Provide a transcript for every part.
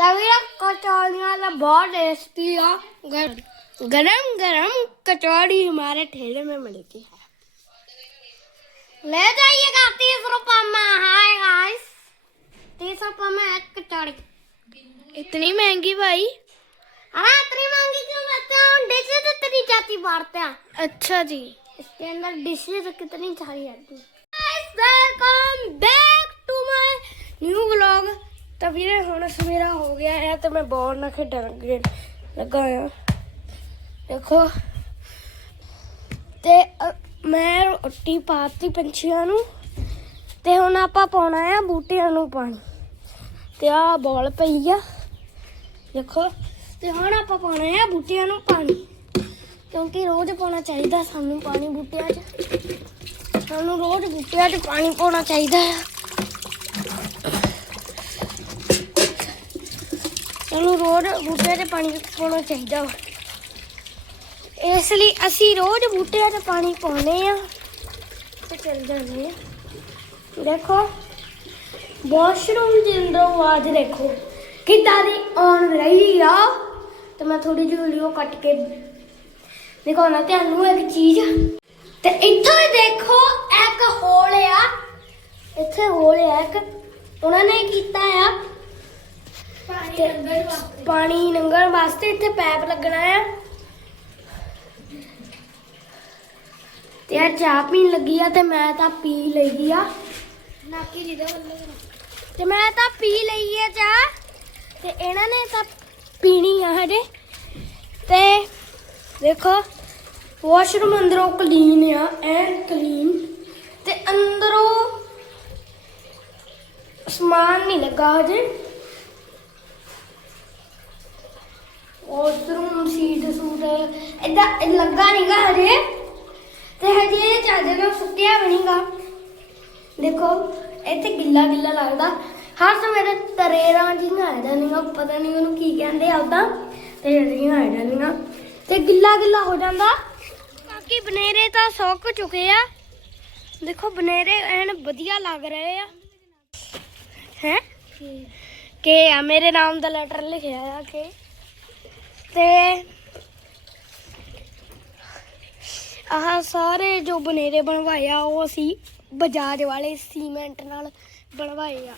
तभी कचौड़ी तो बहुत टेस्टी और गरम गरम गरम कचौड़ी हमारे ठेले में मिलती है ले जाइएगा तीस रुपये में। हाय गाइस तीस रुपये में एक कचौड़ी। इतनी महँगी भाई? अरे इतनी महँगी क्यों लेते हैं? डिशेज इतनी जाती बांटते हैं। अच्छा जी। इसके अंदर डिशेज कितनी सारी आती है। Welcome back to my new blog ਤਾਂ ਵੀਰੇ ਹੁਣ ਸਵੇਰਾ ਹੋ ਗਿਆ ਹੈ ਤੇ ਮੈਂ ਬੋਲ ਨਾਲ ਖੇਡਣ ਲੱਗੇ ਲੱਗਾ ਆ। ਦੇਖੋ। ਤੇ ਮੈਂ ਰੋਟੀ ਪਾਤੀ ਪੰਛੀਆਂ ਨੂੰ। ਤੇ ਹੁਣ ਆਪਾਂ ਪਾਉਣਾ ਆ ਬੂਟਿਆਂ ਨੂੰ ਪਾਣੀ। ਤੇ ਆ ਬੋਲ ਪਈ ਆ। ਦੇਖੋ। ਤੇ ਹੁਣ ਆਪਾਂ ਪਾਉਣਾ ਆ ਬੂਟਿਆਂ ਨੂੰ ਪਾਣੀ। ਕਿਉਂਕਿ ਰੋਜ਼ ਪਾਉਣਾ ਚਾਹੀਦਾ ਸਾਨੂੰ ਪਾਣੀ ਬੂਟਿਆਂ 'ਚ। ਸਾਨੂੰ ਰੋਜ਼ ਬੂਟਿਆਂ 'ਚ ਪਾਣੀ ਪਾਉਣਾ ਚਾਹੀਦਾ ਆ। ਸਾਨੂੰ ਰੋਜ਼ ਬੂਟਿਆਂ 'ਚ ਪਾਣੀ ਪਾਉਣਾ ਚਾਹੀਦਾ ਵਾ। ਇਸ ਲਈ ਅਸੀਂ ਰੋਜ਼ ਬੂਟਿਆਂ 'ਚ ਪਾਣੀ ਪਾਉਂਦੇ ਆ ਤੇ ਚੱਲ ਜਾਂਦੇ ਆ ਦੇਖੋ, ਵਾਸ਼ਰੂਮ ਦੇ ਅੰਦਰ ਆਵਾਜ਼ ਦੇਖੋ ਕਿੱਦਾਂ ਦੀ ਆਉਣ ਰਹੀ ਆ। ਤੇ ਮੈਂ ਥੋੜੀ ਜਿਹੀ ਵੀਡੀਓ ਕੱਟ ਕੇ ਦਿਖਾਉਣਾ ਤੁਹਾਨੂੰ ਇੱਕ ਚੀਜ਼। ਤੇ ਇੱਥੋਂ ਹੀ ਦੇਖੋ, ਇੱਕ ਹੋਲ ਆ। ਇੱਥੇ ਹੋਲ ਆ ਇੱਕ। ਉਹਨਾਂ ਨੇ ਕੀਤਾ ਆ ਪਾਣੀ ਲੰਘਣ ਵਾਸਤੇ। ਇੱਥੇ ਪੈਪ ਲੱਗਣਾ ਆ। ਤੇ ਆ ਚਾਹ ਪੀਣ ਲੱਗੀ ਆ ਤੇ ਮੈਂ ਤਾਂ ਪੀ ਲਈ ਆ। ਨਾਕੀ ਜਿਹਦੇ ਵੱਲੋਂ। ਤੇ ਮੈਂ ਤਾਂ ਪੀ ਲਈ ਆ ਚਾਹ। ਤੇ ਇਹਨਾਂ ਨੇ ਤਾਂ ਪੀਣੀ ਆ ਹਜੇ। ਤੇ ਦੇਖੋ ਵਾਸ਼ਰੂਮ ਅੰਦਰੋਂ ਕਲੀਨ ਆ ਐਨ ਕਲੀਨ ਤੇ ਅੰਦਰੋਂ ਸਮਾਨ ਨਹੀਂ ਲੱਗਾ ਹਜੇ। ਇਦਾਂ ਲੱਗਾ ਨਹੀਂਗਾ ਹਜੇ। ਤੇ ਹਜੇ ਚਾਦਰ ਨਾਲ ਸੁੱਕਿਆ ਨਹੀਂਗਾ ਦੇਖੋ ਇੱਥੇ ਗਿੱਲਾ ਗਿੱਲਾ ਲੱਗਦਾ। ਹਰ ਸਵੇਰੇ ਤਰੇਰਾਂ ਜਿਹੀਆਂ ਆ ਜਾਂਦੀਆਂ ਪਤਾ ਨਹੀਂ ਉਹਨੂੰ ਕੀ ਕਹਿੰਦੇ ਆ ਉਦਾਂ ਤੇ ਜਿਹੜੀਆਂ ਆ ਜਾਂਦੀਆਂ। ਤੇ ਗਿੱਲਾ ਗਿੱਲਾ ਹੋ ਜਾਂਦਾ। ਬਾਕੀ ਬਨੇਰੇ ਤਾਂ ਸੁੱਕ ਚੁੱਕੇ ਆ। ਦੇਖੋ ਬਨੇਰੇ ਐਨ ਵਧੀਆ ਲੱਗ ਰਹੇ ਆ। ਹੈ? ਕਿ? ਆ ਮੇਰੇ ਨਾਮ ਦਾ ਲੈਟਰ ਲਿਖਿਆ ਆ ਕਿ। ਤੇ ਆਹ ਸਾਰੇ ਜੋ ਬਨੇਰੇ ਬਣਵਾਏ ਆ, ਉਹ ਅਸੀਂ ਬਜਾਜ ਵਾਲੇ ਸੀਮੈਂਟ ਨਾਲ ਬਣਵਾਏ ਆ।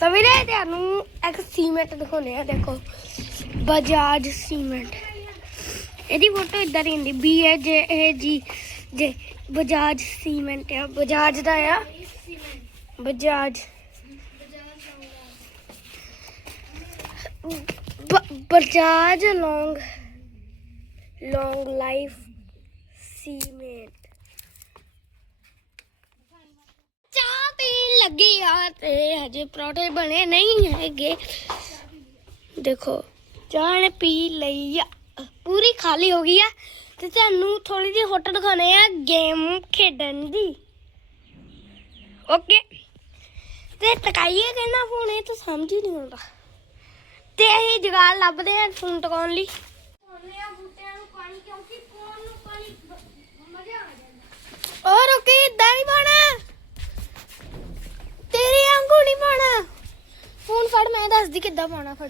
ਤਾਂ ਵੀਰੇ, ਤੁਹਾਨੂੰ ਇੱਕ ਸੀਮੈਂਟ ਦਿਖਾਉਣੇ ਆ, ਦੇਖੋ। ਬਜਾਜ ਸੀਮੈਂਟ। ਇਹਦੀ ਫੋਟੋ ਇਦਾਂ ਦੀ ਹੁੰਦੀ ਬੀ ਏ ਜੇ ਏ ਜੀ ਜੇ ਬਜਾਜ ਸੀਮੈਂਟ ਆ। ਬਜਾਜ ਦਾ ਆ। Bajaj. Bajaj long. Long life cement ਚਾਹ ਪੀਣ ਲੱਗੀ ਆ ਤੇ ਹਜੇ ਪਰੌਠੇ ਬਣੇ ਨਹੀਂ ਹੈਗੇ। ਦੇਖੋ, ਚਾਹ ਨੇ ਪੀ ਲਈ ਆ। ਪੂਰੀ ਖਾਲੀ ਹੋ ਗਈ ਆ ਤੇ ਤੁਹਾਨੂੰ ਥੋੜੀ ਜਿਹੀ ਹੋਟਲ ਦਿਖਾਉਣੇ ਆ ਗੇਮ ਖੇਡਣ ਦੀ। ਓਕੇ। ਤੇ ਟਕਾਈਏ ਕਹਿੰਦਾ ਫੋਨ, ਇਹ ਤਾਂ ਸਮਝ ਹੀ ਨਹੀਂ ਆਉਂਦਾ। ਤੇ ਅਸੀਂ ਜਗਾਲ ਲੱਭਦੇ ਆ ਫੋਨ ਟਕਾਉਣ ਲਈ ਪਾਉਂਦੇ ਆ ਬੂਟਿਆਂ ਨੂੰ ਪਾਣੀ ਕਿਉਂਕਿ ਪਾਉਣ ਨੂੰ ਪਾਣੀ ਮਜ਼ਾ ਆ ਔਰ ਓਕੇ ਇਦਾਂ ਨਹੀਂ ਪਾਣਾ ਤੇਰੇ ਵਾਂਗੂ ਨਹੀਂ ਪਾਣਾ ਫੋਨ ਫੜ ਮੈਂ ਦੱਸਦੀ ਕਿੱਦਾਂ ਪਾਣਾ ਫੜ।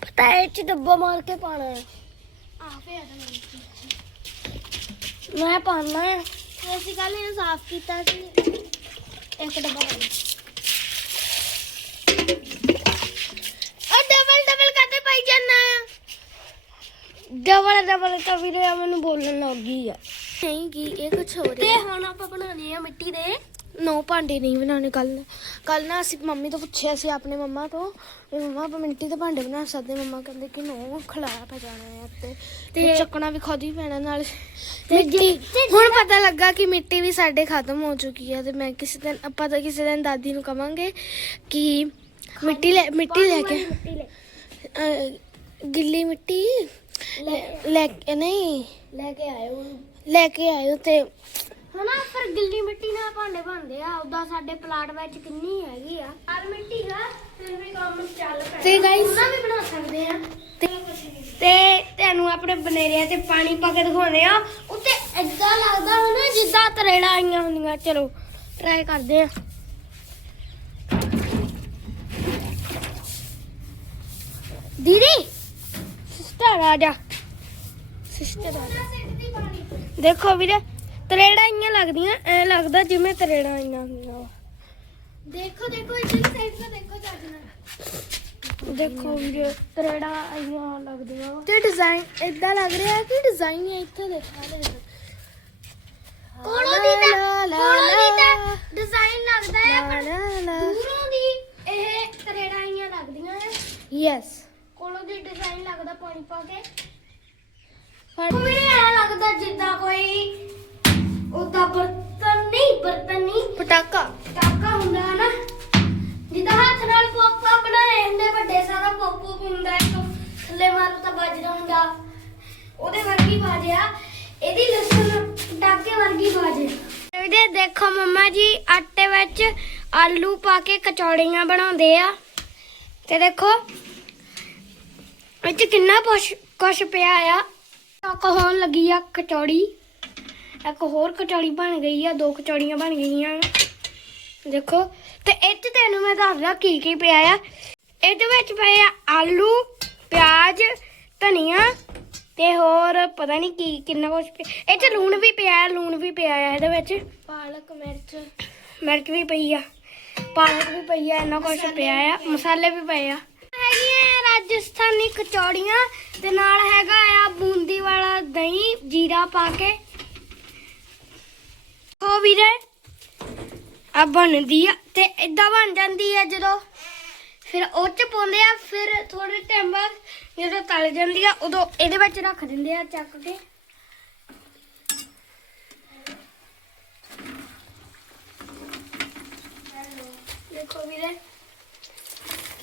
ਪਤਾ ਹੈ ਚ ਡੱਬਾ ਮਾਰ ਕੇ ਪਾਣਾ ਹੈ। ਆ ਫੇਰ ਮੈਂ ਪਾਣਾ ਹੈ। ਅਸੀਂ ਕੱਲ ਇਹਨੂੰ ਸਾਫ਼ ਕੀਤਾ ਸੀ। ਇੱਕ ਡੱਬਾ ਆ ਡਬਲ ਡਬਲ ਕਾਤੇ ਪਾਈ ਆ? ਡਬਲ ਡਬਲ ਤਾਂ ਵੀਰੇ ਮੈਨੂੰ ਬੋਲਣ ਲੱਗ ਗਈ ਆ। ਨਹੀਂਗੀ ਇਹ ਕੁਝ ਹੋ ਤੇ ਹੁਣ ਆਪਾਂ ਬਣਾਉਣੇ ਆ ਮਿੱਟੀ ਦੇ। ਨੋ ਭਾਂਡੇ ਨਹੀਂ ਬਣਾਉਣੇ ਕੱਲ ਕੱਲ ਨਾ ਅਸੀਂ ਮੰਮੀ ਤੋਂ ਪੁੱਛਿਆ ਸੀ ਆਪਣੇ ਮੰਮਾ ਤੋਂ। ਵੀ ਮੰਮਾ ਆਪਾਂ ਮਿੱਟੀ ਦੇ ਭਾਂਡੇ ਬਣਾ ਸਕਦੇ ਮੰਮਾ ਕਹਿੰਦੇ ਕਿ ਨੋ ਖਲਾਇਆ ਪੈ ਜਾਣਾ ਹੈ ਤੇ ਤੇ ਚੱਕਣਾ ਵੀ ਖੁਦ ਪੈਣਾ ਨਾਲ। ਮਿੱਟੀ ਹੁਣ ਪਤਾ ਲੱਗਾ ਕਿ ਮਿੱਟੀ ਵੀ ਸਾਡੇ ਖਤਮ ਹੋ ਚੁੱਕੀ ਹੈ ਤੇ ਮੈਂ ਕਿਸੇ ਦਿਨ ਆਪਾਂ ਤਾਂ ਕਿਸੇ ਦਿਨ ਦਾਦੀ ਨੂੰ ਕਵਾਂਗੇ ਕਿ ਮਿੱਟੀ ਲੈ ਮਿੱਟੀ ਲੈ ਕੇ ਗਿੱਲੀ ਮਿੱਟੀ ਲੈ- ਕੇ ਨਹੀਂ। ਲੈ ਕੇ ਆਇਓ। ਲੈ ਕੇ ਆਏ ਤੇ ਹਨਾ ਫਿਰ ਗਿੱਲੀ ਮਿੱਟੀ ਨਾਲ ਭਾਂਡੇ ਬਣਦੇ ਆ ਉਦਾਂ ਸਾਡੇ ਪਲਾਟ ਵਿੱਚ ਕਿੰਨੀ ਹੈਗੀ ਆ। ਪਰ ਮਿੱਟੀ ਦਾ ਫਿਰ ਵੀ ਕੰਮ ਚੱਲ ਪੈਂਦਾ ਤੇ guys- ਉਹਨਾਂ ਵੀ ਬਣਾ ਸਕਦੇ ਆ। ਤੇ ਤੇ ਤੁਹਾਨੂੰ ਆਪਣੇ ਬਨੇਰਿਆਂ ਤੇ ਪਾਣੀ ਪਾ ਕੇ ਦਿਖਾਉਣੇ ਆ। ਉੱਤੇ ਐਦਾਂ ਲੱਗਦਾ ਹੋਣਾ ਜਿੱਦਾਂ ਤਰੇੜਾਂ ਆਈਆਂ ਹੁੰਦੀਆਂ। ਚਲੋ ਟਰਾਈ ਕਰਦੇ ਆ। ਦੀਦੀ ਸਿਸਟਰ ਆ ਜਾ। ਸਿਸਟਰ ਆ ਜਾ। ਦੇਖੋ ਵੀਰੇ ਤਰੇੜਾਂ ਆਈਆਂ ਲੱਗਦੀਆਂ ਐ ਲੱਗਦਾ ਜਿਵੇਂ ਤਰੇੜਾਂ ਹੁੰਦੀਆਂ ਵਾ। ਦੇਖੋ ਦੇਖੋ ਇੱਧਰ ਸਾਈਡ ਤੋਂ ਦੇਖੋ ਚੱਜ ਨਾਲ। ਦੇਖੋ ਵੀਰੇ ਤਰੇੜਾਂ ਆਈਆਂ ਲੱਗਦੀਆਂ। ਤੇ ਡਿਜ਼ਾਈਨ ਇਦਾਂ ਲੱਗ ਰਿਹਾ ਕਿ ਡਿਜ਼ਾਈਨ ਹੀ ਇੱਥੇ ਦੇਖਾ ਦੇ ਕੋਲੋਂ ਦੀ ਤਾਂ ਕੋਲੋਂ ਦੀ ਤਾਂ ਡਿਜ਼ਾਈਨ ਲੱਗਦਾ ਹੈ ਪਰ ਲਾ ਲਾ। ਦੂਰੋਂ ਦੀ ਇਹ ਤਰੇੜਾਂ ਆਈਆਂ ਲੱਗਦੀਆਂ ਹੈ ਯੈਸ ਕੋਲੋਂ ਦੀ ਡਿਜ਼ਾਈਨ ਲੱਗਦਾ ਪਾਣੀ ਪਾ ਕੇ। ਫੜ ਮੇਰੇ ਐ ਲੱਗਦਾ ਜਿੱਦਾਂ ਕੋਈ ਉਹਦਾ ਬਰਤਨ ਨਹੀਂ ਬਰਤਨ ਨਹੀਂ ਪਟਾਕਾ। ਟਾਕਾ ਹੁੰਦਾ ਹੈ ਨਾ ਜਿੱਦਾਂ ਹੱਥ ਨਾਲ ਪੋਪਾ ਬਣਾਏ ਹੁੰਦੇ ਵੱਡੇ ਸਾਰਾ ਪੋਪੋ ਹੁੰਦਾ ਇੱਕ ਥੱਲੇ ਮਾਰੂ ਤਾਂ ਵੱਜਦਾ ਹੁੰਦਾ। ਉਹਦੇ ਵਰਗੀ ਬਾਜਿਆ ਇਹਦੀ ਲਸਣ ਪਟਾਕੇ ਵਰਗੀ ਬਾਜੇ ਇਹਦੇ ਦੇਖੋ ਮੰਮਾ ਜੀ ਆਟੇ ਵਿੱਚ ਆਲੂ ਪਾ ਕੇ ਕਚੌੜੀਆਂ ਬਣਾਉਂਦੇ ਆ। ਤੇ ਦੇਖੋ ਇਹ 'ਚ ਕਿੰਨਾ ਕੁਛ ਪਿਆ ਆ। ਟੱਕ ਹੋਣ ਲੱਗੀ ਆ ਕਚੌੜੀ। ਇੱਕ ਹੋਰ ਕਚੌੜੀ ਬਣ ਗਈ ਆ ਦੋ ਕਚੌੜੀਆਂ ਬਣ ਗਈਆਂ ਦੇਖੋ ਤੇ 'ਚ ਤੈਨੂੰ ਮੈਂ ਦੱਸਦਾ ਕੀ ਕੀ ਪਿਆ ਆ। ਇਹਦੇ ਵਿੱਚ ਪਏ ਆ ਆਲੂ ਪਿਆਜ਼ ਧਨੀਆ ਤੇ ਹੋਰ ਪਤਾ ਨਹੀਂ ਕੀ ਕਿੰਨਾ ਪਿਆ। ਇਹ 'ਚ ਲੂਣ ਵੀ ਪਿਆ ਆ ਲੂਣ ਵੀ ਪਿਆ ਆ ਇਹਦੇ ਵਿੱਚ। ਪਾਲਕ ਮਿਰਚ। ਮਿਰਚ ਵੀ ਪਈ ਆ। ਪਾਲਕ ਵੀ ਪਈ ਆ ਇੰਨਾ ਕੁਛ ਪਿਆ ਆ। ਮਸਾਲੇ ਵੀ ਪਏ ਆ। ਰਾਜਸਥਾਨੀ ਕਚੌੜੀਆਂ ਤੇ ਨਾਲ ਹੈਗਾ ਆ ਬੂੰਦੀ ਵਾਲਾ ਦਹੀਂ, ਜੀਰਾ ਪਾ ਕੇ। ਹੋ ਵੀਰੇ, ਆ ਬਣਦੀ ਆ ਤੇ ਇਦਾਂ ਬਣ ਜਾਂਦੀ ਆ ਜਦੋਂ ਫਿਰ ਉਹ ਚ ਪਾਉਂਦੇ ਆ, ਫਿਰ ਥੋੜੇ ਟਾਈਮ ਬਾਅਦ ਜਦੋਂ ਤਲ ਜਾਂਦੀ ਆ, ਉਦੋਂ ਇਹਦੇ ਵਿੱਚ ਰੱਖ ਦਿੰਦੇ ਆ ਚੱਕ ਕੇ। ਦੇਖੋ ਵੀਰੇ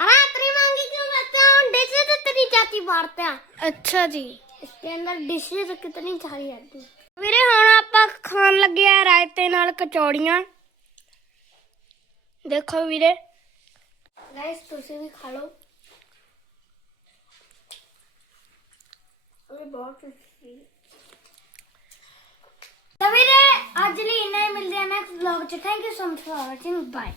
रात्रि मांगी क्यों करते हैं हम डिशेज इतनी जाती मारते हैं ਅੱਛਾ ਜੀ इसके अंदर डिशेज कितनी सारी आती हैं ਵੀਰੇ ਹੁਣ ਆਪਾਂ ਖਾਣ ਲੱਗੇ ਆ ਰਾਇਤੇ ਨਾਲ ਕਚੌੜੀਆਂ ਦੇਖੋ ਵੀਰੇ गाइस तुसी भी खा लो अरे बहुत अच्छी तो वीरे आज लिए इन्ना ही मिलते हैं नेक्स्ट ब्लॉग च thank you so much for watching bye